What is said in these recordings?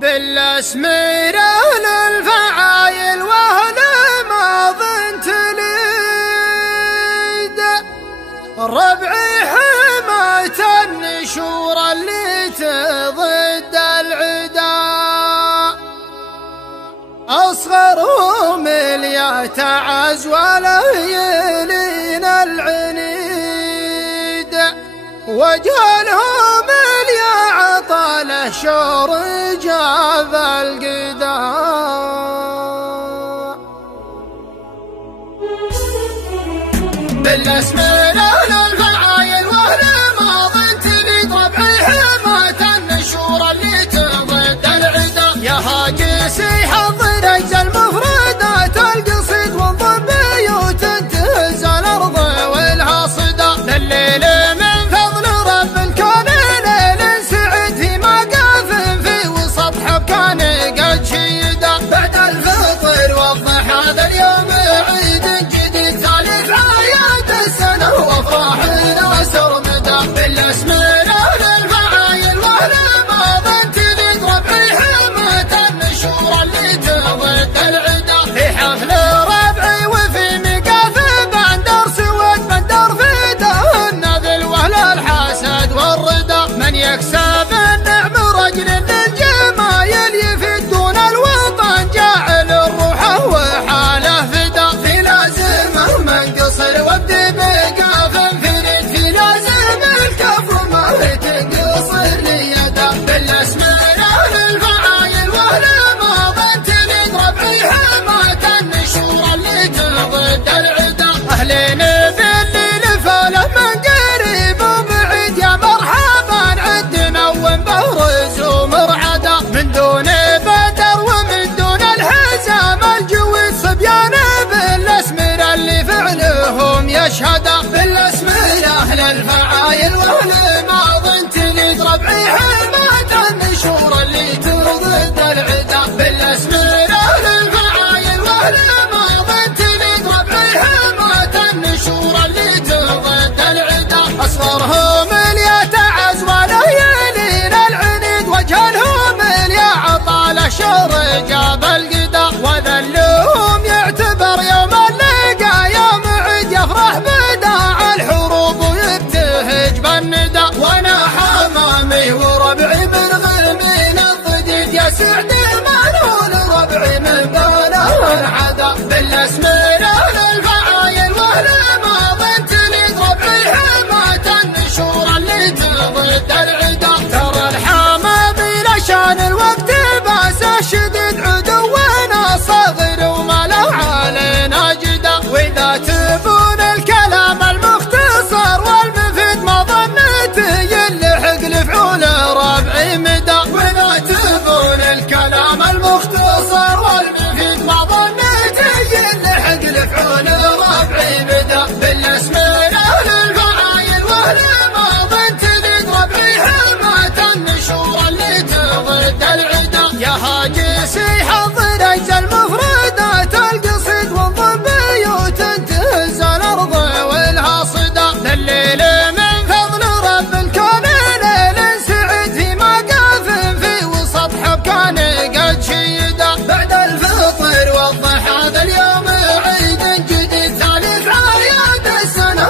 بالاسمير اهل الفعايل واهل ماض تليد ربعي حماة النشور اللي تضد العدا اصغرهم اللي يتعز ولا يلين العنيد وجهلهم اللي عطاله شور جاب القداء بالاسمير اهل الفعايل واهل ماض تليد ربعي حماة النشور اللي تضد العدا يا هاجسي حضر اجزى المفردات القصيد وانظم بيوت تهز الارض والها صدى لليل من فضل رب الكون ليل سعد في مقاف في وسط حبكان قد شيدا بعد الفطر وضح هذا اليوم عيد جديد ثالث اعياد السنه وافراحنا سرمدا بالاسمير اهل الفعايل واهل ماض تليد ربعي حماة النشور اللي تضد العدا في حفل ربعي وفي ميقاف بندر سواد بندر فدا النذل واهل الحسد والرضا من يكسب النعم رجل للجمايل يفيد دون الوطن جاعل الروح وحاله فدا في لازمه منقصر وابدي بقاف فريد في لازم الكفر ما تنقصر ليدا بالاسمير اهل الفعايل واهل ماض تليد ربعي حماة النشور اللي تضد العدا اهلين بالليل فاله من قريب وبعيد يا مرحبا عد نوم بهرز ومرعدا من دون بدر ومن دون الحزام الجويد صبيان بالاسمير اللي فعلهم يشهدا بالاسمير اهل الفعايل واهل ماض تليد ربعي حماة النشور اللي تضد العدا بالاسمير اهل الفعايل واهل ماض تليد ربعي حماة النشور اللي تضد العدا اصغرهم اللي يتعز ولا يلين العنيد وجهلهم اللي عطاله شر جاب القدا وذلهم يعتبر يوم اللقا يوم عيد يفرح بداع الحروب ويبتهج بالندى وانا حمامي وربعي من غرمين الضديد يا سعد المنون ربعي من باله العدا بالاسمير اهل الفعايل واهل ماض تليد ربعي حماة النشور اللي تضد العدا ترى الحمامي لشان الوقت باسه شديد عدونا صغير وما له علينا جدا واذا تبون الكلام المختصر والمفيد ما ظنيت يلحق لفعول ربعي مدى واذا تبون الكلام المختصر والمفيد ما ظنيت يلحق لفعول ربعي مدى بالاسمير اهل الفعايل واهل ماض تليد ربعي حماة النشور اللي تضد العدا يا هاجسي حضر اجزى المفردات القصيد وانظم بيوت تهز الارض والها صدى لليل من فضل رب الكون ليل سعد في مقاف في وسط حبكان قد شيدا بعد الفطر وضح هذا اليوم عيد جديد ثالث اعياد السنه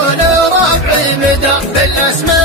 ولربعي مدى بالاسم